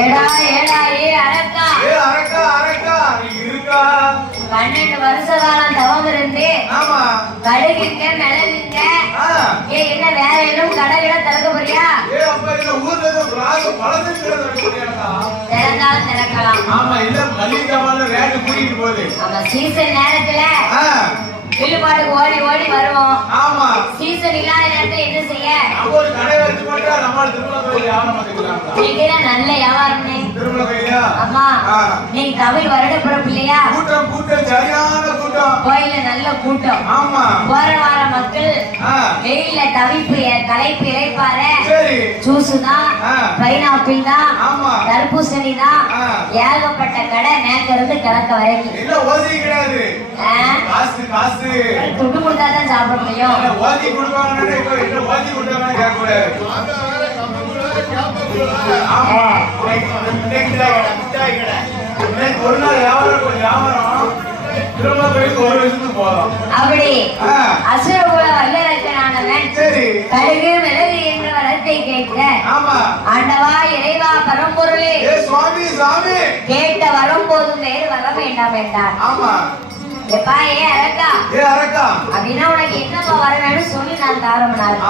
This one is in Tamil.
ஏடா ஏடா ஏ அரக்கா 12 வருஷ காலம் தவம் இருந்து கடுகுங்க மிளகுங்க என்ன வேற எதுவும் கடையில திறக்க போறியா? சீசன் நேரத்துல விழுபாட்டுக்கு ஓடி ஓடி வருவோம். சீசன் இல்லாத நேரத்துல என்ன செய்ய? நீங்க நல்ல வியாபாரம். ஆமா, நீங்க தமிழ் வருட பிறப்பு இல்லையா? கோயில நல்ல கூட்டம். போற வார மக்கள் வெயில தவிப்பு களைப்பு இறைப்பார ஜூஸ் தான், பைனாப்பிள் தான், தர்பூசணி தான், ஏகப்பட்ட கடை நேக்க இருந்து கிழக்க வரைக்கும். துட்டு கொடுத்தாதான் சாப்பிட முடியும். அப்படி அசுரகுல வல்லரசனானவன் கடுகு மிளகு என்ற வரத்தை கேட்க, ஆண்டவா இறைவா பரம்பொருளே கேட்ட வரும் போதும் வேறு வர வேண்டாம் என்றார். எப்பா ஏ அரக்கா அப்படின்னா உனக்கு என்னப்பா வர வேணும் சொல்லி நான் தாரமனார்.